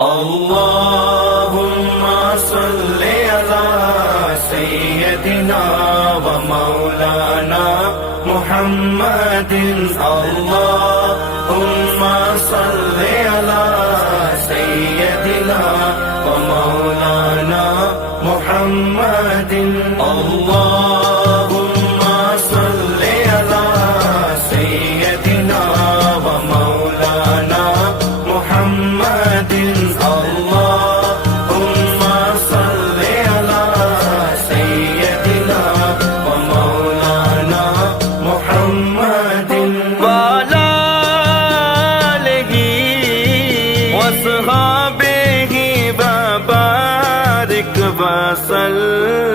अल्लाहुम्मा सल्लि अला सय्यदिना व मौलाना मुहम्मदिन। अल्लाहुम्मा सल्लि अला सय्यदिना व मौलाना मुहम्मदिन। अल्लाहुम्मा सल्लि अला सय्यदिना व मौलाना मुहम्मदिन। अल्लाहुम्मा सल्लि अला सय्यदिना व मौलाना मुहम्मदिन वाला आलिहि वसहाबिहि व बारिक वसल्लम।